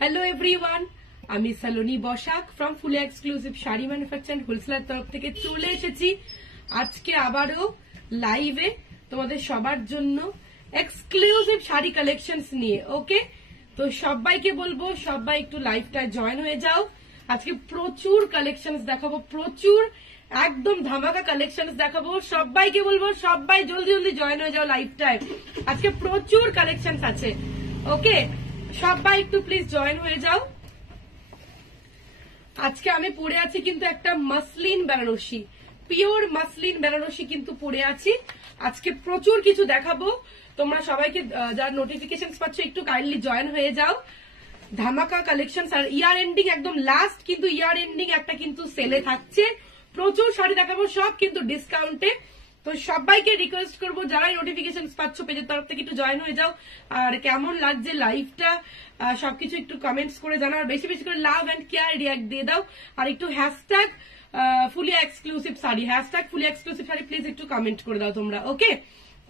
Hello everyone, আমি Saloni Basak from fully exclusive sari manufacture wholesaler তরফ থেকে চলে এসেছি আজকে আবারও লাইভে তোমাদের সবার জন্য এক্সক্লুসিভ শাড়ি কালেকশনস নিয়ে। ওকে, তো সবাইকে বলবো সবাই একটু লাইভটায় জয়েন হয়ে যাও। আজকে প্রচুর কালেকশনস দেখাবো, প্রচুর একদম ধামাকা কালেকশনস দেখাবো। সবাইকে বলবো সবাই জলদি জলদি জয়েন হয়ে যাও লাইভটায়, আজকে প্রচুর কালেকশনস আছে। ওকে, সবাই একটু প্লিজ জয়েন হয়ে যাও। আজকে আমি পরে আছি কিন্তু একটা muslin Banarasi, pure muslin Banarasi কিন্তু পরে আছি। আজকে প্রচুর কিছু দেখাবো, তোমরা সবাইকে যারা নোটিফিকেশন পাচ্ছ একটু কাইন্ডলি জয়েন হয়ে যাও। ধামাকা কালেকশন আর ইয়ার এন্ডিং, একদম লাস্ট কিন্তু ইয়ার এন্ডিং একটা কিন্তু সেলে থাকছে। প্রচুর শাড়ি দেখাবো, সব কিন্তু ডিসকাউন্টে। তো সবাইকে রিকোয়েস্ট করবো যারাই নোটিফিকেশন পাচ্ছ পেজের তরফ থেকে একটু জয়েন হয়ে যাও। আর কেমন লাগছে লাইভটা সবকিছু একটু কমেন্টস করে জানাও, আর বেশি বেশি করে লাভ এন্ড কেয়ার রিয়াক্ট দিয়ে দাও। আর একটু hashtag fully exclusive sari, hashtag fully exclusive sari please একটু কমেন্ট করে দাও তোমরা। ওকে,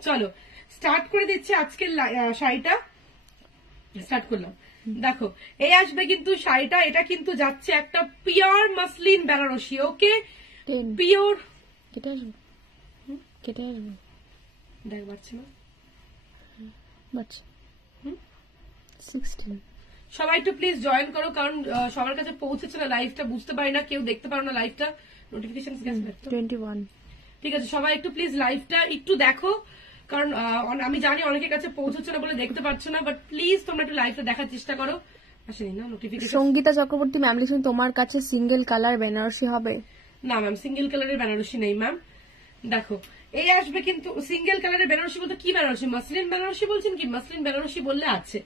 চলো স্টার্ট করে দিচ্ছি আজকের শাড়িটা। স্টার্ট করলাম। দেখো, এই আসবে কিন্তু শাড়িটা, এটা কিন্তু যাচ্ছে একটা পিওর মাসলিন বেনারসি। ওকে, পিওর কেটে আসবো, কেটে আসবো, দেখ পাচ্ছি না বাচ্চা 16। সবাই একটু প্লিজ জয়েন করো, কারণ সবার কাছে পৌঁছেছে না লাইভটা, বুঝতে পারি না, কেউ দেখতে পারো না লাইভটা, নোটিফিকেশন 21। ঠিক আছে, সবাই একটু প্লিজ লাইভটা একটু দেখো, কারণ আমি জানি অনেকের কাছে পৌঁছচ্ছে না বলে দেখতে পাচ্ছ না, বাট প্লিজ তোমরা একটু লাইভটা দেখার চেষ্টা করো। আসেনি না নোটিফিকেশন। সঙ্গীতা চক্রবর্তী ম্যাম লিখছেন তোমার কাছে সিঙ্গেল কালার বেনারসি হবে? না ম্যাম, সিঙ্গেল কালারের বেনারসি নেই ম্যাম। দেখো, এই আসবে কিন্তু সিঙ্গেল কালারের বেনারসি বলতে কি বেনারসি? মাসলিন বেনারসি বলছেন কি? মাসলিন বেনারসি বললে আছে,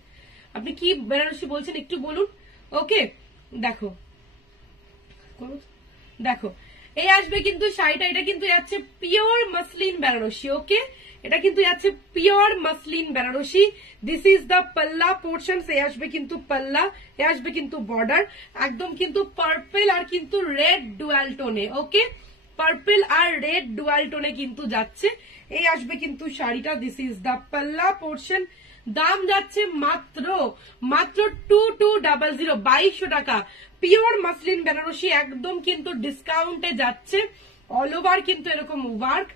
আপনি কি বেনারসি বলছেন একটু বলুন। ওকে, দেখো দেখো এই আসবে কিন্তু শাড়িটা, এটা কিন্তু যাচ্ছে পিওর মাসলিন বেনারসি। ওকে, এটা কিন্তু যাচ্ছে pure muslin Banarasi. This is the পাল্লা পোর্শন। এ আসবে কিন্তু পাল্লা, এ আসবে কিন্তু বর্ডার, একদম কিন্তু পার্পল আর কিন্তু রেড ডুয়াল টোনে। ওকে, পার্পল আর রেড ডুয়াল টোনে কিন্তু যাচ্ছে। এই আসবে কিন্তু শাড়িটা, দিস ইজ দ্য পাল্লা পোর্শন। দাম যাচ্ছে মাত্র 2200, 2200 টাকা। পিওর মাসলিন বেনারসি একদম কিন্তু ডিসকাউন্টে যাচ্ছে। অল ওভার কিন্তু এরকম work,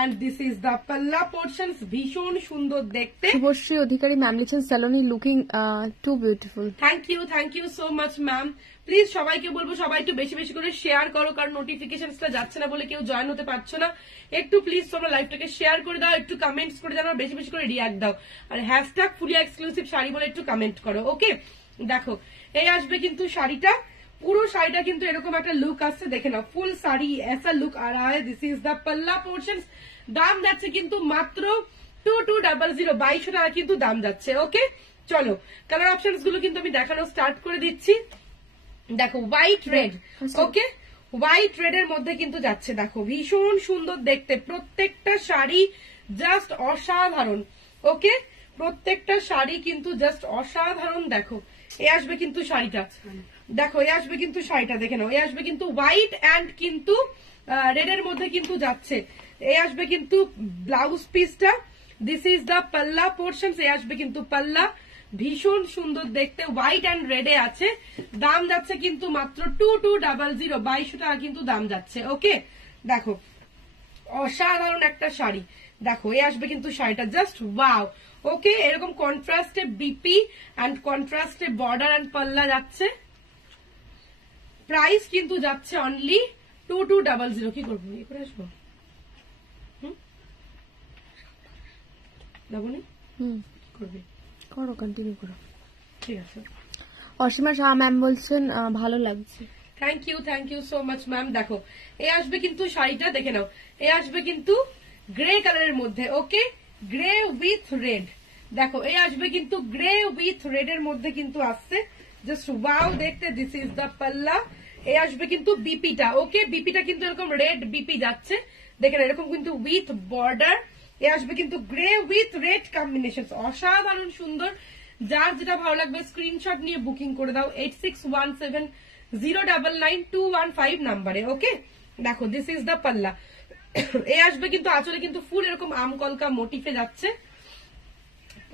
and this is the পাল্লা পোর্শন। ভীষণ সুন্দর দেখতে। শুভশ্রী অধিকারী ম্যাম লিখছেন সালোনি looking too beautiful. Thank you so much ma'am. Please সবাইকে বলবো সবাই একটু বেশি বেশি করে শেয়ার করো, কারণ নোটিফিকেশনটা যাচ্ছে না বলে কেউ জয়েন হতে পারছো না। একটু প্লিজ তোমরা লাইভটাকে শেয়ার করে দাও, একটু কমেন্টস করে জানাও, বেশি বেশি করে রিয়াক্ট দাও, আর হ্যাশট্যাগ ফুলি এক্সক্লুসিভ শাড়ি বলে একটু কমেন্ট করো। ওকে, দেখো এই আসবে কিন্তু শাড়িটা, পুরো শাড়িটা কিন্তু এরকম একটা লুক আসছে, দেখে নাও ফুল শাড়ি এসা লুক আ রা হ্যায়। দিস ইজ দ্য পাল্লা পোর্শন। দাম যাচ্ছে কিন্তু মাত্র 2200, 2200 টাকা কিন্তু দাম যাচ্ছে। ওকে, চলো কালার অপশনস গুলো কিন্তু আমি দেখানো স্টার্ট করে দিচ্ছি। দেখো হোয়াইট রেড। ওকে, হোয়াইট রেড এর মধ্যে কিন্তু যাচ্ছে, দেখো ভীষণ সুন্দর দেখতে, প্রত্যেকটা শাড়ি জাস্ট অসাধারণ। ওকে, প্রত্যেকটা শাড়ি কিন্তু জাস্ট অসাধারণ। দেখো এ আসবে কিন্তু শাড়িটা, দেখো এ আসবে কিন্তু শাড়িটা, দেখে নাও, এ আসবে কিন্তু হোয়াইট অ্যান্ড কিন্তু রেড এর মধ্যে কিন্তু যাচ্ছে। এ আসবে কিন্তু ব্লাউজ পিসটা, দিস ইজ দ্য পাল্লা পোর্শন। এ আসবে কিন্তু পাল্লা, ভীষণ সুন্দর দেখতে, হোয়াইট অ্যান্ড রেডে আছে। দাম যাচ্ছে কিন্তু মাত্র 2200, 2200 টাকা কিন্তু দাম যাচ্ছে। ওকে, দেখো অসাধারণ একটা শাড়ি। দেখো এ আসবে কিন্তু শাড়িটা, জাস্ট ওয়াও। ওকে, এরকম কন্ট্রাস্টে বিপি অ্যান্ড কন্ট্রাস্টে বর্ডার অ্যান্ড পাল্লা যাচ্ছে। প্রাইস কিন্তু যাচ্ছে অনলি 2200। কি করবো, এ করে আসবো দাবনি করবে, করো, কন্টিনিউ করো। ঠিক আছে। অসীমা শাহ ম্যাম বলছেন ভালো লাগছে। Thank you so much ma'am. দেখো এ আসবে কিন্তু শাড়িটা, দেখে নাও, এ আসবে কিন্তু গ্রে কালারের মধ্যে। ওকে, গ্রে উইথ রেড। দেখো এ আসবে কিন্তু গ্রে উইথ রেড এর মধ্যে কিন্তু আসছে, জাস্ট ওয়াও দেখতে। দিস ইজ দ্য পাল্লা। এ আসবে কিন্তু বিপিটা। ওকে, বিপিটা কিন্তু এরকম রেড বিপি যাচ্ছে, দেখেন এরকম কিন্তু উইথ বর্ডার। এ আসবে কিন্তু গ্রে উইথ রেড কম্বিনেশন, অসাধারণ সুন্দর। যার যেটা ভালো লাগবে স্ক্রিনশট নিয়ে বুকিং করে দাও 8617099215 নাম্বারে। ওকে, দেখো দিস ইজ দ্য পাল্লা। এ আসবে কিন্তু আঁচলে কিন্তু ফুল এরকম আম কলকা মোটিফে যাচ্ছে।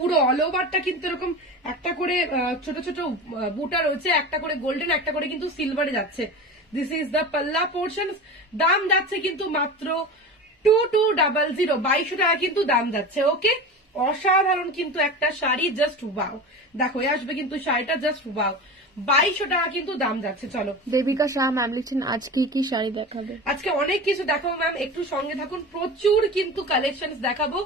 পুরো অল ওভারটা কিন্তু এরকম একটা করে ছোট ছোট বুটা রয়েছে, একটা করে গোল্ডেন, একটা করে কিন্তু সিলভারে যাচ্ছে। দিস ইজ দ্য পাল্লা পোর্শন। দাম যাচ্ছে কিন্তু মাত্র 2200, 2200 টাকা কিন্তু দাম যাচ্ছে। ওকে, অসাধারণ কিন্তু একটা শাড়ি, জাস্ট ওয়াও। দেখো এ আসবে কিন্তু শাড়িটা, জাস্ট ওয়াও, 2200 টাকা কিন্তু দাম যাচ্ছে। চলো দেবিকা শাহ ম্যাম লিখছেন আজ কি শাড়ি দেখাবে? আজকে অনেক কিছু দেখাবো ম্যাম, একটু সঙ্গে থাকুন, প্রচুর কিন্তু কালেকশন দেখাবো,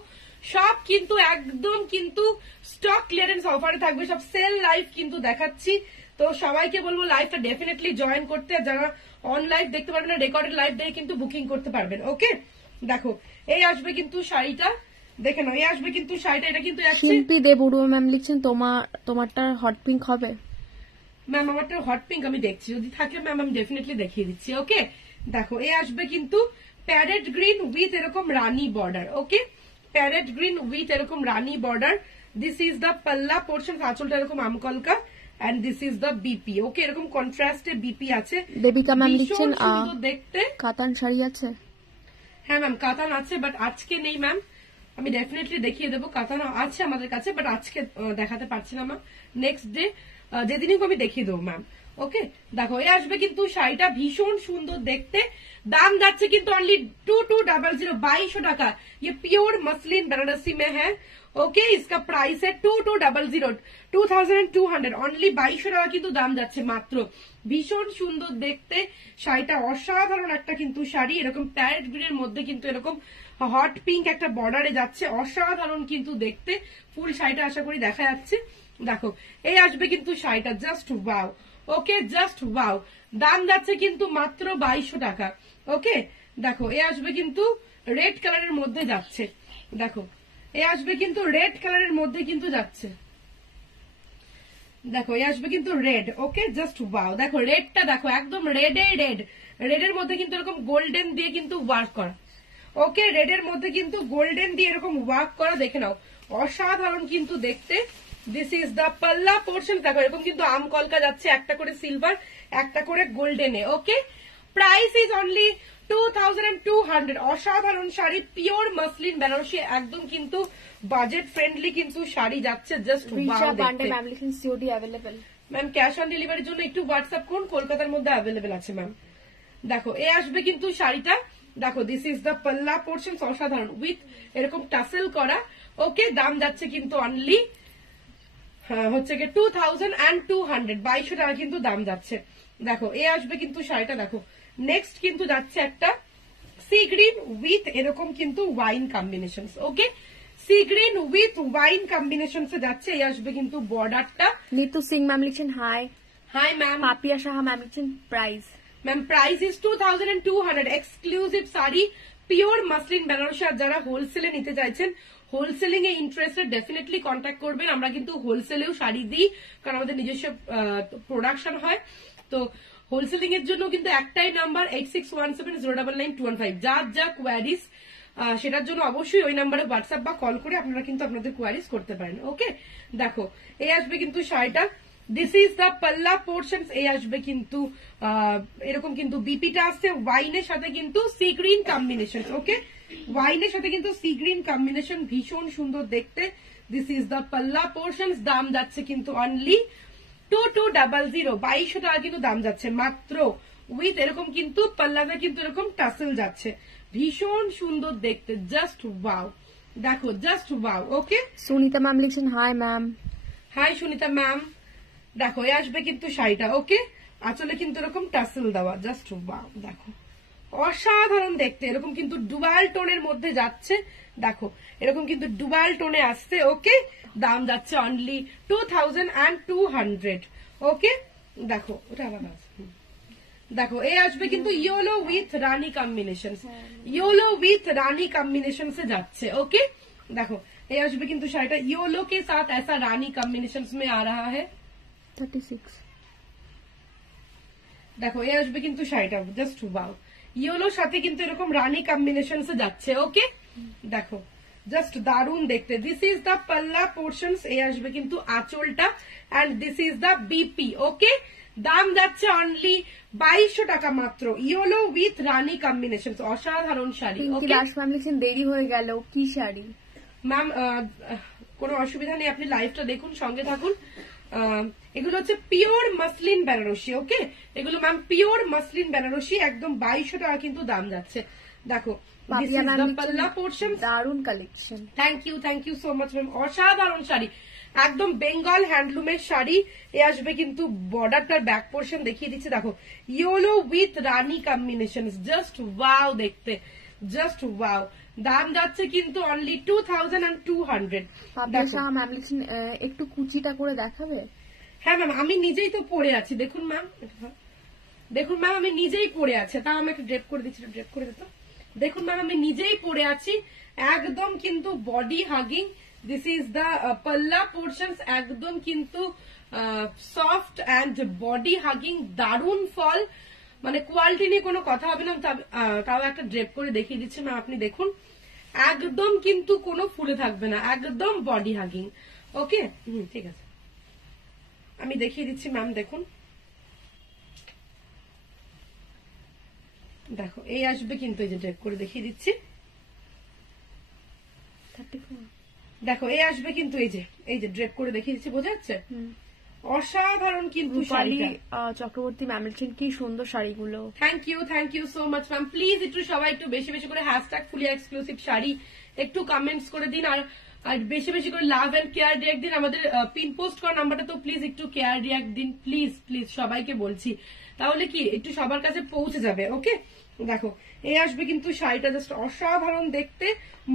সব কিন্তু একদম কিন্তু স্টক ক্লিয়ারেন্স অফারে থাকবে, সব সেল লাইভ কিন্তু দেখাচ্ছি। তো সবাইকে বলবো লাইভটা ডেফিনেটলি জয়েন করতে, আর যারা অন লাইভ দেখতে পারবেন না রেকর্ডেড লাইভ দেখে কিন্তু বুকিং করতে পারবেন। ওকে, দেখো এই আসবে কিন্তু শাড়িটা, দেখে নাও, এই আসবে কিন্তু শাড়িটা, এটা কিন্তু শিল্পী দে বড়ুয়া ম্যাম লিখছেন তোমারটা হট পিঙ্ক হবে ম্যাম। আমারটা হট পিঙ্ক আমি দেখছি, যদি থাকে ম্যাম আমি ডেফিনেটলি দেখিয়ে দিচ্ছি। ওকে, দেখো এ আসবে কিন্তু প্যারেট গ্রিন উইথ এরকম রানী border. Okay, parrot green with এরকম রানী বর্ডার। দিস ইজ দ্য পাল্লা পোর্শন, আঁচলটা এরকম আমকলকা, and this is the BP. Okay, এরকম কন্ট্রাস্টে বিপি আছে। দেবিকা ম্যাম লিখছেন সুন্দর দেখতে। কাতান শাড়ি আছে? হ্যাঁ ম্যাম, কাতান আছে, বাট আজকে নেই ম্যাম, আমি ডেফিনেটলি দেখিয়ে দেবো। কাতান আছে আমাদের কাছে, বাট আজকে দেখাতে পারছি না ম্যাম, নেক্সট ডে যেদিনই আমি দেখিয়ে দেবো ম্যাম। ওকে, দেখো এ আসবে কিন্তু শাড়িটা ভীষণ সুন্দর দেখতে, দাম যাচ্ছে কিন্তু অনলি 2200, 2200 টাকা। ये प्योर मसलिन बनारसी में है। ओके, इसका प्राइस है 2200, 2200 অনলি 2200 টাকা কিন্তু দাম যাচ্ছে মাত্র। ভীষণ সুন্দর দেখতে শাড়িটা, অসাধারণ একটা কিন্তু শাড়ি, এরকম প্যারেট গ্রিনের মধ্যে কিন্তু এরকম হট পিঙ্ক একটা বর্ডারে যাচ্ছে, অসাধারণ কিন্তু দেখতে। ফুল শাড়িটা আশা করি দেখা যাচ্ছে। দেখো এই আসবে কিন্তু শাড়িটা, জাস্ট ওয়াও। ওকে, জাস্ট ওয়াও, দাম যাচ্ছে কিন্তু মাত্র 2200 টাকা। ওকে, দেখো এ আসবে কিন্তু রেড কালারের মধ্যে যাচ্ছে। দেখো এ আসবে কিন্তু রেড কালারের মধ্যে কিন্তু যাচ্ছে। দেখো এ আসবে কিন্তু রেড। ওকে, জাস্ট ওয়াও, দেখো রেডটা দেখো, একদম রেডে রেড, রেডের মধ্যে কিন্তু এরকম গোল্ডেন দিয়ে কিন্তু ওয়ার্ক করা। ওকে, রেডের মধ্যে কিন্তু গোল্ডেন দিয়ে এরকম ওয়ার্ক করা, দেখে নাও, অসাধারণ কিন্তু দেখতে। দিস ইজ দ্য পাল্লা পোর্শন। দেখো এরকম কিন্তু আম কলকা যাচ্ছে, একটা করে সিলভার, একটা করে গোল্ডেনে। ওকে, প্রাইস ইজ অনলি 2200। অসাধারণ শাড়ি, পিওর মাসলিন বেনারসি, একদম কিন্তু বাজেট ফ্রেন্ডলি কিন্তু শাড়ি যাচ্ছে, জাস্ট ম্যাম লিখছেন COD available? Ma'am cash on ডেলিভারির জন্য একটু হোয়াটসঅ্যাপ করুন, কলকাতার মধ্যে অ্যাভেলেবেল আছে ম্যাম। দেখো এ আসবে কিন্তু শাড়িটা, দেখো দিস ইজ দ্য পাল্লা পোর্শন, অসাধারণ উইথ এরকম টাসেল করা। ওকে, দাম যাচ্ছে কিন্তু অনলি হচ্ছে কি 2200, 2200 টাকা কিন্তু দাম যাচ্ছে। দেখো এ আসবে কিন্তু শাড়িটা, দেখো নেক্সট কিন্তু যাচ্ছে একটা সি গ্রিন উইথ এরকম কিন্তু wine combination. Okay, sea green with wine combination যাচ্ছে, এই আসবে কিন্তু বর্ডারটা। নিতু সিং ম্যাম লিখছেন hi. Hi ma'am. Papiya Saha ma'am লিখছেন price? Ma'am price is 2200, exclusive sari, pure muslin Benarasi. আর যারা হোলসেলে নিতে চাইছেন, হোলসেলিং এ ইন্টারেস্টেড, ডেফিনেটলি কন্ট্যাক্ট করবেন। আমরা কিন্তু হোলসেলেও শাড়ি দিই, কারণ আমাদের নিজস্ব প্রোডাকশন হয়। তো হোলসেলিং এর জন্য কিন্তু একটাই নাম্বার, 8617099215। যার যা কোয়ারিজ সেটার জন্য অবশ্যই ওই নাম্বারে হোয়াটসঅ্যাপ বা কল করে আপনারা কিন্তু আপনাদের কোয়ারিজ করতে পারেন। ওকে, দেখো এই আসবে কিন্তু শাড়িটা, দিস ইজ দ্য পাল্লা পোর্শন। এই আসবে কিন্তু এরকম কিন্তু বিপিটা আসছে ওয়াইনের সাথে কিন্তু সি গ্রিন কম্বিনেশন। ওকে, ওয়াইনের সাথে কিন্তু সি গ্রিন কম্বিনেশন, ভীষণ সুন্দর দেখতে। দিস ইজ দ্য পাল্লা পোর্শন, দাম যাচ্ছে কিন্তু অনলি 2200, 2200 টাকা কিন্তু দাম যাচ্ছে মাত্র, উইথ এরকম কিন্তু পাল্লাতে কিন্তু এরকম টাসেল যাচ্ছে, ভীষণ সুন্দর দেখতে, জাস্ট ওয়াও। দেখো just wow. Okay, Sunita ma'am লিখছেন hi ma'am. Hi Sunita ma'am. দেখো এ আসবে কিন্তু শাড়িটা। ওকে, আঁচলে কিন্তু এরকম টাসেল দেওয়া, জাস্ট ওয়াও, দেখো অসাধারণ দেখতে, এরকম কিন্তু ডুয়াল টোনের মধ্যে যাচ্ছে। দেখো এরকম কিন্তু ডুয়াল টোনে আসছে। ওকে, দাম যাচ্ছে অনলি 2200। ওকে, দেখো ওটা আলাদা আছে। দেখো এ আসবে কিন্তু yellow with Rani combination, yellow with Rani combination से যাচ্ছে। ওকে, देखो ये আসবে কিন্তু শাড়িটা येलो के साथ ऐसा रानी कॉम्बिनेशन में आ रहा है 36। দেখো এ আসবে কিন্তু শাড়িটা, জাস্ট ওয়াও, ইয়েলোর সাথে কিন্তু এরকম রানী কম্বিনেশন से যাচ্ছে। ওকে, দেখো জাস্ট দারুন দেখতে। দিস ইজ দ্য পাল্লা পোর্শনস, এ আসবে কিন্তু আঁচলটা, and this is the BP. Okay, দাম যাচ্ছে অনলি 2200 টাকা মাত্র, ইয়েলো উইথ রানী কম্বিনেশন, অসাধারণ শাড়ি। পিঙ্কি দাস ম্যাম লিখছেন দেরি হয়ে গেল, কি শাড়ি? ম্যাম কোনো অসুবিধা নেই, আপনি লাইভটা দেখুন, সঙ্গে থাকুন। এগুলো হচ্ছে পিওর মাসলিন বেনারসি। ওকে, এগুলো ম্যাম পিওর মাসলিন বেনারসি, একদম 2200 টাকা কিন্তু দাম যাচ্ছে। দেখো পাপিয়া ম্যাম পাল্লা পোর্শন, দারুন collection. Thank you so much ma'am, অসাধারণ শাড়ি, একদম বেঙ্গল হ্যান্ডলুমের শাড়ি। এ আসবে কিন্তু বর্ডারটার ব্যাক পোর্শন দেখিয়ে দিচ্ছে, দেখো yellow with Rani combination, just wow দেখতে, জাস্ট ওয়াও। দাম যাচ্ছে কিন্তু অনলি 2200। পাপিয়া শাহ ম্যাম লিখছেন একটু কুচিটা করে দেখাবে। হ্যাঁ ম্যাম, আমি নিজেই তো পরে আছি, দেখুন ম্যাম, দেখুন ম্যাম আমি নিজেই পরে আছি, তাও আমি একটা ড্রেপ করে দিচ্ছি, ড্রেপ করে দিত। দেখুন ম্যাম আমি নিজেই পরে আছি, একদম কিন্তু body hugging. This is the পাল্লা পোর্শনস, একদম কিন্তু সফট অ্যান্ড বডি হাগিং, দারুন ফল, মানে কোয়ালিটি নিয়ে কোনো কথা হবে না। তাও একটা ড্রেপ করে দেখিয়ে দিচ্ছি ম্যাম, আপনি দেখুন একদম কিন্তু কোনো ফুলে থাকবে না, একদম বডি হাগিং। ওকে, ঠিক আছে, আমি দেখিয়ে দিচ্ছি ম্যাম, দেখুন দেখো এই আসবে কিন্তু, এই যে ড্রেপ করে দেখিয়ে দিচ্ছি, দেখো এই আসবে কিন্তু, এই যে ড্রেপ করে দেখিয়ে দিচ্ছি, বোঝা যাচ্ছে? অসাধারণ কিন্তু শাড়িটা। চক্রবর্তী ম্যাম লিখছেন কি সুন্দর শাড়িগুলো। Thank you so much ma'am. Please একটু সবাই একটু বেশি বেশি করে হ্যাশট্যাগ ফুলিয়া এক্সক্লুসিভ শাড়ি একটু কমেন্টস করে দিন, আর বেশি বেশি করে লাভ এন্ড কেয়ার রিয়াক্ট দিন। আমাদের পিন পোস্ট করা নাম্বারটা তো প্লিজ একটু কেয়ার রিয়াক্ট দিন, প্লিজ প্লিজ সবাইকে বলছি, তাহলে কি একটু সবার কাছে পৌঁছে যাবে। ওকে, দেখো এই আসবে কিন্তু শাড়িটা জাস্ট অসাধারণ দেখতে,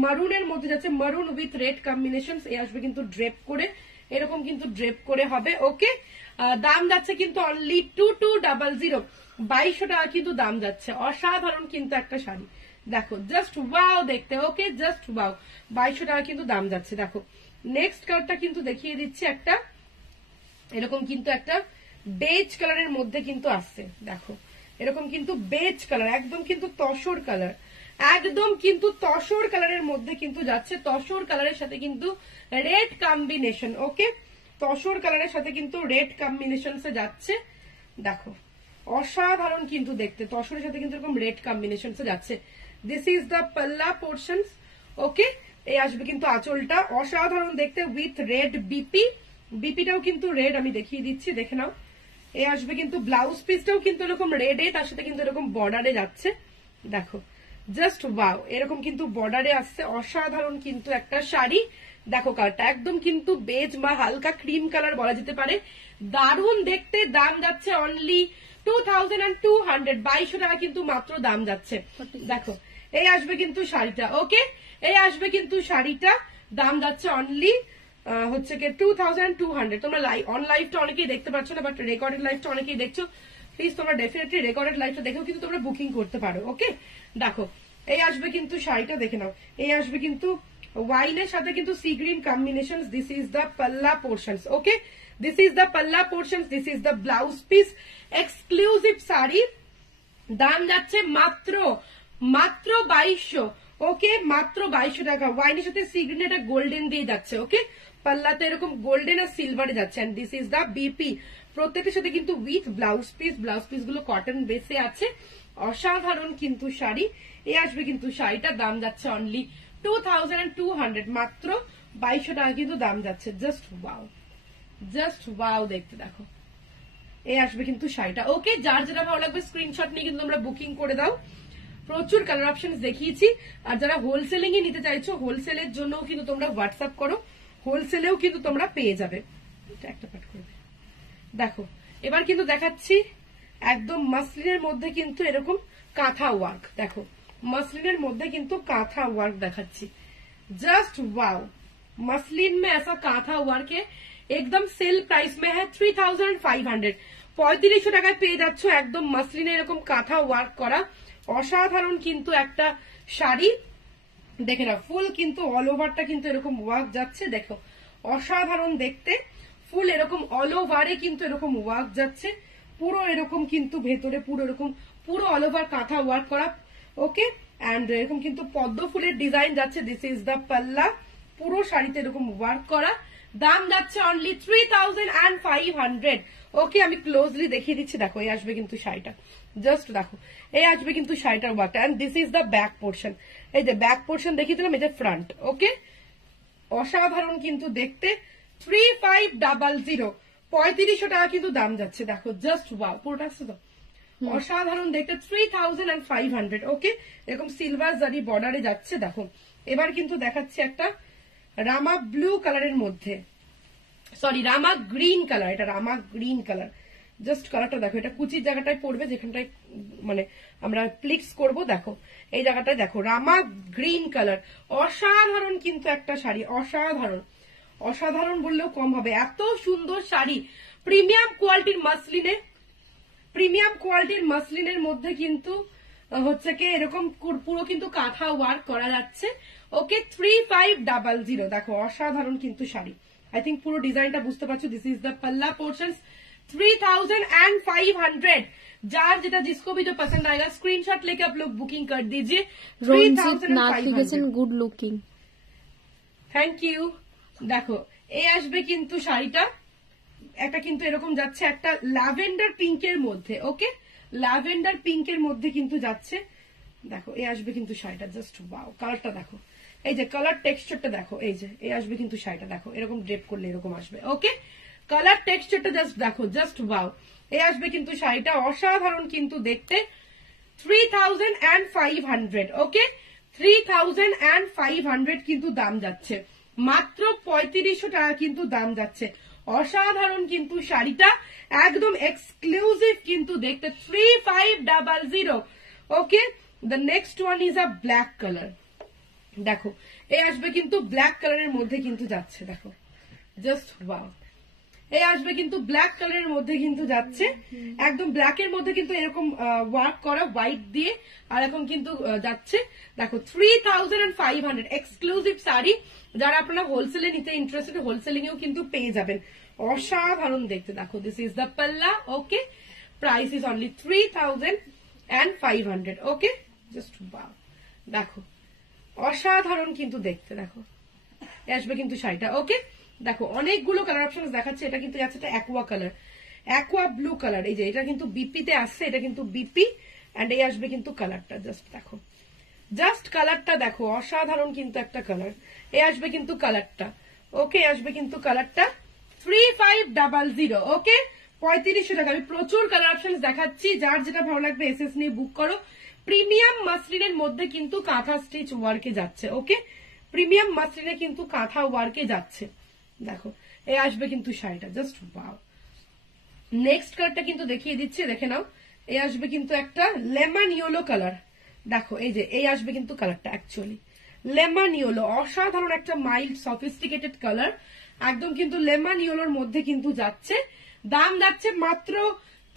মারুনের মধ্যে যাচ্ছে, মারুন উইথ রেড কম্বিনেশন। এই আসবে কিন্তু ড্রেপ করে, এরকম কিন্তু ড্রেপ করে হবে। ওকে, দাম যাচ্ছে কিন্তু অনলি 2200, 2200 টাকা কিন্তু দাম যাচ্ছে। অসাধারণ কিন্তু একটা শাড়ি, দেখো জাস্ট ওয়াও দেখতে। ওকে, জাস্ট ওয়াও, 2200 টাকা কিন্তু দাম যাচ্ছে। দেখো নেক্সট কালারটা কিন্তু দেখিয়ে দিচ্ছি, একটা এরকম কিন্তু একটা বেজ কালারের মধ্যে কিন্তু আসছে, দেখো এরকম কিন্তু বেজ কালার, একদম কিন্তু তসর কালার, একদম কিন্তু তসর কালারের মধ্যে কিন্তু যাচ্ছে, তসর কালারের সাথে কিন্তু রেড কম্বিনেশন। ওকে, তসর কালারের সাথে কিন্তু রেড কম্বিনেশন যাচ্ছে, দেখো অসাধারণ কিন্তু দেখতে, তসরের সাথে কিন্তু এরকম রেড কম্বিনেশন যাচ্ছে। দিস ইজ দ্য পাল্লা পোর্শন। ওকে, এই আসবে কিন্তু আঁচলটা, অসাধারণ দেখতে উইথ রেড বিপি, বিপিটাও কিন্তু রেড, আমি দেখিয়ে দিচ্ছি, দেখে নাও। এই আসবে কিন্তু ব্লাউজ পিসটাও কিন্তু এরকম রেডে, তার সাথে কিন্তু এরকম বর্ডারে যাচ্ছে, দেখো জাস্ট ওয়াও, এরকম কিন্তু বর্ডারে আসছে, অসাধারণ কিন্তু একটা শাড়ি। দেখো কালারটা একদম কিন্তু বেজ বা হালকা ক্রিম কালার বলা যেতে পারে, দারুণ দেখতে। দাম যাচ্ছে অনলি 2200, 2200 টাকা কিন্তু মাত্র দাম যাচ্ছে। দেখো এই আসবে কিন্তু শাড়িটা। ওকে, এই আসবে কিন্তু শাড়িটা, দাম যাচ্ছে অনলি হচ্ছে কি 2200। তোমরা অন লাইভটা অনেকেই দেখতে পাচ্ছ না, বাট রেকর্ডেড লাইভটা অনেকেই দেখছো, প্লিজ তোমরা ডেফিনেটলি রেকর্ডেড লাইভটা দেখেও কিন্তু তোমরা বুকিং করতে পারো। ওকে, দেখো এই আসবে কিন্তু শাড়িটা, দেখে নাও। এই আসবে কিন্তু ওয়াইনের সাথে কিন্তু sea green combination. This is the পাল্লা portions. Okay, this is the পাল্লা portions, this is the blouse piece, exclusive sari, দাম যাচ্ছে মাত্র 2200। ওকে, মাত্র 2200 টাকা। ওয়াইনের সাথে সি গ্রিন এটা গোল্ডেন দিয়ে যাচ্ছে। ওকে, পাল্লাতে এরকম গোল্ডেন আর সিলভারে যাচ্ছে, and this is the BP, প্রত্যেকটার সাথে কিন্তু with blouse piece, blouse piece গুলো কটন বেসে আছে, অসাধারণ কিন্তু শাড়ি। এই আসবে কিন্তু শাড়িটার দাম যাচ্ছে অনলি 2200, মাত্র 2200 টাকা কিন্তু দাম যাচ্ছে। জাস্ট ওয়াও, জাস্ট ওয়াও দেখতে, দেখো এই আসবে কিন্তু শাড়িটা। ওকে, যার যেটা ভালো লাগবে স্ক্রিনশট নিয়ে কিন্তু তোমরা বুকিং করে দাও। প্রচুর কালার অপশন দেখিয়েছি, আর যারা হোলসেলিং এ নিতে চাইছো হোলসেলের জন্য কিন্তু তোমরা হোয়াটসঅ্যাপ করো, হোলসেলেও কিন্তু তোমরা পেয়ে যাবে। একটা পাট করবে, দেখো এবার কিন্তু দেখাচ্ছি একদম মাসলিনের মধ্যে কিন্তু এরকম কাঁথা ওয়ার্ক, দেখো मसलिन मध्य किंतु काथा वर्क देखाচ্ছি जस्ट वाओ मसलिन में ऐसा काथा वर्क है एकदम सेल प्राइस में है 3500 3500 টাকায় পেয়ে যাচ্ছ একদম মসলিনে এরকম কাঁথা ওয়ার্ক করা অসাধারণ কিন্তু একটা শাড়ি দেখে নাও ফুল কিন্তু অল ওভারটা কিন্তু এরকম ওয়ার্ক যাচ্ছে দেখো অসাধারণ দেখতে ফুল এরকম অল ওভারে কিন্তু এরকম ওয়ার্ক যাচ্ছে পুরো এরকম কিন্তু ভেতরে পুরো এরকম পুরো অল ওভার কাঁথা ওয়ার্ক করা ওকে এন্ড এরকম কিন্তু পদ্ম ফুলের ডিজাইন যাচ্ছে দিস ইজ দ্য পাল্লা পুরো শাড়িতে এরকম ওয়ার্ক করা দাম যাচ্ছে অনলি 3500 ওকে আমি ক্লোজলি দেখিয়ে দিচ্ছি দেখো এই আসবে কিন্তু শাড়িটা জাস্ট দেখো এই আসবে কিন্তু শাড়িটার ওয়ার্কটা and this is the back portion এই যে ব্যাক পোর্শন দেখিয়ে দিলাম এই যে ফ্রন্ট ওকে অসাধারণ কিন্তু দেখতে 3500 3500 টাকা কিন্তু দাম যাচ্ছে দেখো জাস্ট ওয়াও পুরোটা আসছে তো অসাধারণ দেখতে 3500 ওকে এরকম সিলভার জারি বর্ডারে যাচ্ছে দেখো এবার কিন্তু দেখাচ্ছে একটা রামা ব্লু কালারের মধ্যে সরি রামা গ্রিন কালার এটা রামা গ্রিন কালার জাস্ট কালারটা দেখো এটা কুচির জায়গাটায় পড়বে যেখানটায় মানে আমরা প্লিক্স করব দেখো এই জায়গাটায় দেখো রামা গ্রিন কালার অসাধারণ কিন্তু একটা শাড়ি অসাধারণ অসাধারণ বললেও কম হবে এত সুন্দর শাড়ি প্রিমিয়াম কোয়ালিটির মাসলিনের মধ্যে কিন্তু হচ্ছে কি এরকম পুরো কিন্তু কাঁথা ওয়ার্ক করা যাচ্ছে ওকে 3500 দেখো অসাধারণ কিন্তু শাড়ি आई थिंक पूरा डिजाइनটা বুঝতে পারছো दिस इज द पल्ला पोर्शंस 3500 जार जितना जिसको भी जो पसंद आएगा स्क्रीनशॉट लेके आप लोग बुकिंग कर दीजिए রঞ্জিত নাথ লিখেছেন গুড লুকিং থ্যাংক ইউ দেখো এই আসবে কিন্তু শাড়িটা একটা কিন্তু এরকম যাচ্ছে একটা ল্যাভেন্ডার পিঙ্কের মধ্যে ওকে ল্যাভেন্ডার পিঙ্কের মধ্যে কিন্তু যাচ্ছে দেখো এই আসবে কিন্তু শাড়িটা জাস্ট ওয়াও কালারটা দেখো এই যে কালার টেক্সচারটা দেখো এই যে এই আসবে কিন্তু শাড়িটা দেখো এরকম ড্রেপ করলে এরকম আসবে ওকে কালার টেক্সচারটা জাস্ট দেখো জাস্ট ওয়াও এই আসবে কিন্তু শাড়িটা অসাধারণ কিন্তু দেখতে 3500 ওকে 3500 কিন্তু দাম যাচ্ছে মাত্র 3500 টাকা কিন্তু দাম যাচ্ছে অসাধারণ কিন্তু শাড়িটা একদম এক্সক্লুসিভ কিন্তু দেখতে 3500 okay the next one is a black colour দেখো এই আসবে কিন্তু ব্ল্যাক কালারের মধ্যে কিন্তু যাচ্ছে দেখো জাস্ট ওয়াও এই আসবে কিন্তু ব্ল্যাক কালারের মধ্যে কিন্তু যাচ্ছে একদম ব্ল্যাকের মধ্যে কিন্তু এরকম ওয়ার্ক করা হোয়াইট দিয়ে আর এখন কিন্তু যাচ্ছে দেখো 3500 এক্সক্লুসিভ শাড়ি যারা আপনারা হোলসেলে নিতে ইন্টারেস্টেড হোলসেলিং এও কিন্তু পেয়ে যাবেন অসাধারণ দেখতে দেখো দিস ইজ দ্য পাল্লা okay price is only 3500 okay just wow দেখো অসাধারণ কিন্তু দেখতে দেখো আসবে কিন্তু শাড়িটা ওকে দেখো অনেকগুলো কালার অপশন দেখাচ্ছে এটা কিন্তু যাচ্ছে একটা aqua colour aqua blue colour এই যে এটা কিন্তু বিপি তে আসছে এটা কিন্তু বিপি এন্ড এই আসবে কিন্তু কালারটা জাস্ট দেখো জাস্ট কালারটা দেখো অসাধারণ কিন্তু একটা কালার এই আসবে কিন্তু কালারটা ওকে আসবে কিন্তু কালারটা 3500 ওকে 3500 টাকা আমি প্রচুর কালার অপশন দেখাচ্ছি যার যেটা ভালো লাগবে এসএস নিয়ে বুক করো প্রিমিয়াম মাসলিনের মধ্যে কিন্তু কাঁথা স্টিচ ওয়ার্কে যাচ্ছে ওকে প্রিমিয়াম মাসলিনে কিন্তু কাঁথা ওয়ার্কে যাচ্ছে দেখো এই আসবে কিন্তু শাড়িটা জাস্ট ওয়াও নেক্সট কালারটা কিন্তু দেখিয়ে দিচ্ছি দেখে নাও এই আসবে কিন্তু একটা লেমন ইয়েলো কালার দেখো এই যে এই আসবে কিন্তু কালারটা অ্যাকচুয়ালি লেমন ইয়েলো অসাধারণ একটা মাইল্ড সফিস্টিকেটেড কালার একদম কিন্তু লেমন ইয়েলোর মধ্যে কিন্তু যাচ্ছে দাম যাচ্ছে মাত্র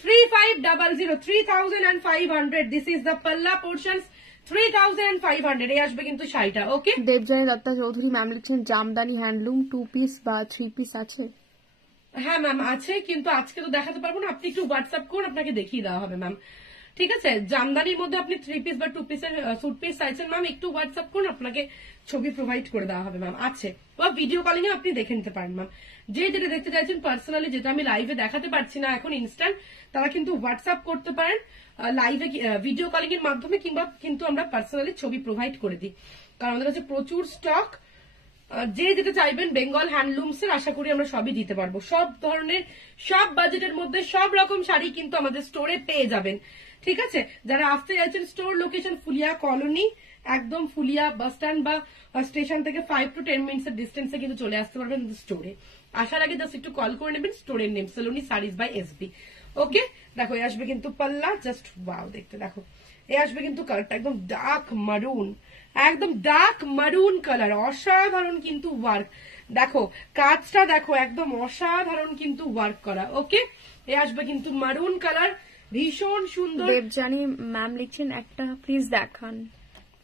3500 দিস ইজ দ্য পাল্লা পোর্শনস 3500 এই আসবে কিন্তু শাড়িটা ওকে দেবজানী দত্তা চৌধুরী ম্যাম লিখছেন জামদানি হ্যান্ডলুম 2 পিস বা 3 পিস আছে হ্যাঁ ম্যাম আছে কিন্তু আজকে তো দেখাতে পারবো না আপনি একটু হোয়াটসঅ্যাপ করুন আপনাকে দেখিয়ে দেওয়া হবে ম্যাম ঠিক আছে জামদানির মধ্যে আপনি 3 পিস বা 2 পিসের স্যুট পিস চাইছেন ম্যাম একটু হোয়াটসঅ্যাপ করুন আপনাকে ছবি প্রোভাইড করে দেওয়া হবে ম্যাম আছে বা ভিডিও কলিং এ আপনি দেখে নিতে পারেন ম্যাম যে যেটা দেখতে চাইছেন পার্সোনালি যেটা আমি লাইভে দেখাতে পারছি না এখন ইনস্ট্যান্ট তারা কিন্তু হোয়াটসঅ্যাপ করতে পারেন লাইভে ভিডিও কলিং এর মাধ্যমে কিংবা কিন্তু আমরা পার্সোনালি ছবি প্রোভাইড করে দিই কারণ আমাদের কাছে প্রচুর স্টক যে যেটা চাইবেন বেঙ্গল হ্যান্ডলুমস এর আশা করি আমরা সবই দিতে পারবো সব ধরনের সব বাজেটের মধ্যে সব রকম শাড়ি কিন্তু আমাদের স্টোরে পেয়ে যাবেন ঠিক আছে যারা আসতে চাইছেন স্টোর লোকেশন ফুলিয়া কলোনি একদম ফুলিয়া বাস স্ট্যান্ড বা স্টেশন থেকে 5 to 10 মিনিটস এর ডিস্টেন্সে কিন্তু চলে আসতে পারবেন স্টোরে আসার আগে জাস্ট একটু কল করে নেবেন স্টোরের নেম সেলোনি শাড়িজ বাই এসবি ওকে দেখো এই আসবে কিন্তু পাল্লা জাস্ট ওয়াও দেখতে দেখো এই আসবে কিন্তু কালারটা একদম ডার্ক মারুন কালার অসাধারণ কিন্তু ওয়ার্ক দেখো কাজটা দেখো একদম অসাধারণ কিন্তু ওয়ার্ক করা ওকে এই আসবে কিন্তু মারুন কালার ভীষণ সুন্দর দেবজানী ম্যাম লিখছেন একটা প্লিজ দেখান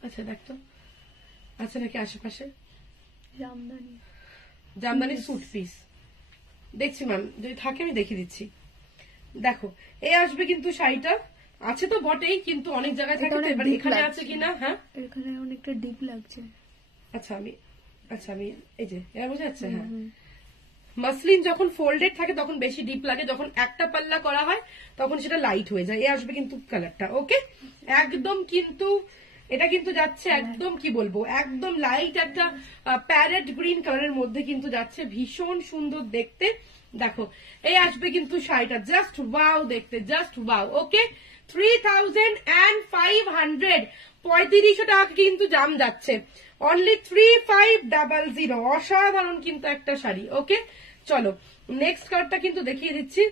আচ্ছা দেখতো আচ্ছা নাকি আশেপাশে জামদানি জামদানির স্যুট পিস দেখছি ম্যাম যদি থাকে আমি দেখিয়ে দিচ্ছি দেখো এই আসবে কিন্তু শাড়িটা আছে তো বটেই কিন্তু অনেক জায়গায় থাকে তো এবার এখানে আছে কিনা হ্যাঁ এখানে অনেকটা ডিপ লাগছে আচ্ছা আমি এই যে এটা বোঝা যাচ্ছে হ্যাঁ মাসলিন যখন ফোল্ডেড থাকে তখন বেশি ডিপ লাগে যখন একটা পাল্লা করা হয় তখন সেটা লাইট হয়ে যায় এই আসবে কিন্তু কালারটা ওকে একদম কিন্তু এটা কিন্তু যাচ্ছে একদম কি বলবো, একদম লাইট একটা প্যারেট গ্রিন কালারের মধ্যে কিন্তু যাচ্ছে, ভীষণ সুন্দর দেখতে। দেখো এই আসবে কিন্তু শাড়িটা, জাস্ট ওয়াও দেখতে, জাস্ট ওয়াও। ওকে, 3500, 3500 টাকা কিন্তু দাম যাচ্ছে, অনলি 3500। অসাধারণ কিন্তু একটা শাড়ি। ওকে, চলো নেক্সট কালারটা কিন্তু দেখিয়ে দিচ্ছি।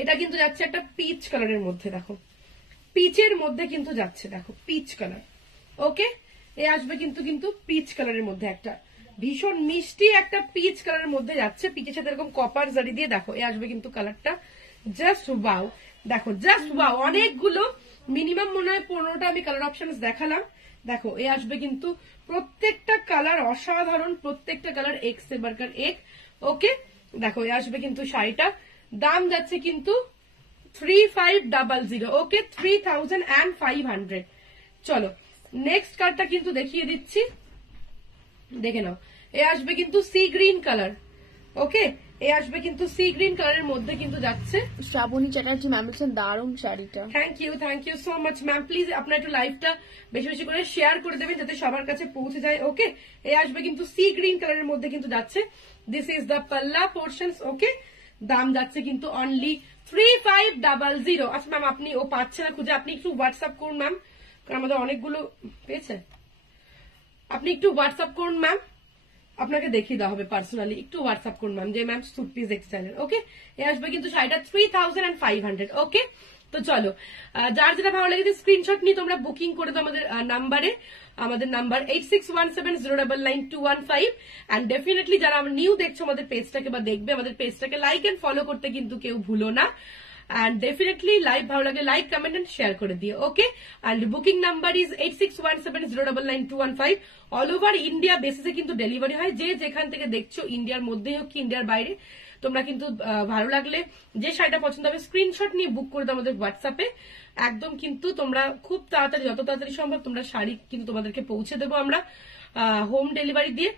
এটা কিন্তু যাচ্ছে একটা পিচ কালারের মধ্যে, দেখো পিচের মধ্যে কিন্তু যাচ্ছে, দেখো পিচ কালার। ওকে, এ আসবে কিন্তু পিচ কালারের মধ্যে একটা ভীষণ মিষ্টি একটা পিচ কালারের মধ্যে যাচ্ছে, পিচের সাথে এরকম কপার জারি দিয়ে। দেখো এ আসবে কিন্তু কালারটা, জাস্ট ওয়াও। দেখো জাস্ট ওয়াও, অনেকগুলো মিনিমাম মনে হয় 15টা আমি কালার অপশন দেখালাম। দেখো এ আসবে কিন্তু প্রত্যেকটা কালার অসাধারণ, প্রত্যেকটা কালার এক সে বারকার এক। ওকে, দেখো এ আসবে কিন্তু শাড়িটা, দাম যাচ্ছে কিন্তু 3500। ওকে, 3500। চলো নেক্সট কালারটা কিন্তু দেখিয়ে দিচ্ছি, দেখে নাও। এ আসবে কিন্তু সি গ্রিন কালার। ওকে, এ আসবে কিন্তু সি গ্রিন কালারের মধ্যে কিন্তু যাচ্ছে। শ্রাবণী চ্যাটার্জি ম্যাম লিখছেন দারুণ শাড়িটা। Thank you so much ma'am. Please আপনার একটু লাইভটা বেশি বেশি করে শেয়ার করে দেবেন যাতে সবার কাছে পৌঁছে যায়। ওকে, এ আসবে কিন্তু সি গ্রিন কালারের মধ্যে কিন্তু যাচ্ছে, দিস ইজ দ্য পাল্লা পোর্শনস। ওকে, দাম যাচ্ছে কিন্তু অনলি 3500। আচ্ছা ম্যাম, আপনি ও পাচ্ছে না খুঁজে, আপনি একটু হোয়াটসঅ্যাপ করুন ম্যাম, কারণ আমাদের অনেকগুলো পেয়েছে। আপনি একটু হোয়াটসঅ্যাপ করুন ম্যাম, আপনাকে দেখিয়ে দেওয়া হবে পার্সোনালি। একটু হোয়াটসঅ্যাপ করুন ম্যাম, যে ম্যাম সুট পিস এক্সটাইলের। ওকে, এ আসবে কিন্তু শাড়িটা 3500। ওকে, তো চলো যার যেটা ভালো লেগেছে স্ক্রিনশট নিয়ে তোমরা বুকিং করে দাও আমাদের নাম্বারে। আমাদের নাম্বার 8617099215। এন্ড ডেফিনেটলি যারা নিউ দেখছো আমাদের পেজটাকে বা দেখবে আমাদের পেজটাকে, লাইক এন্ড ফলো করতে কিন্তু কেউ ভুলো না। and definitely লাইভ ভালো লাগলে লাইক কমেন্ট এন্ড শেয়ার করে দিও। ওকে, and booking number is 8617099215। All over India বেসিসে কিন্তু ডেলিভারি হয়, যে যেখান থেকে দেখছো, ইন্ডিয়ার মধ্যে হোক কি ইন্ডিয়ার বাইরে। তোমরা কিন্তু ভালো লাগলে যে শাড়িটা পছন্দ হবে স্ক্রিনশট নিয়ে বুক করে দাও আমাদের হোয়াটসঅ্যাপে। একদম কিন্তু তোমরা খুব তাড়াতাড়ি, যত তাড়াতাড়ি সম্ভব তোমরা শাড়ি কিন্তু তোমাদেরকে পৌঁছে দেবো আমরা হোম ডেলিভারি দিয়ে।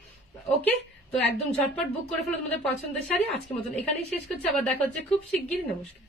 ওকে, তো একদম ঝটপট বুক করে ফেলো তোমাদের পছন্দের শাড়ি। আজকের মতন এখানেই শেষ করছি, আবার দেখা হচ্ছে খুব শিগগিরই। নমস্কার।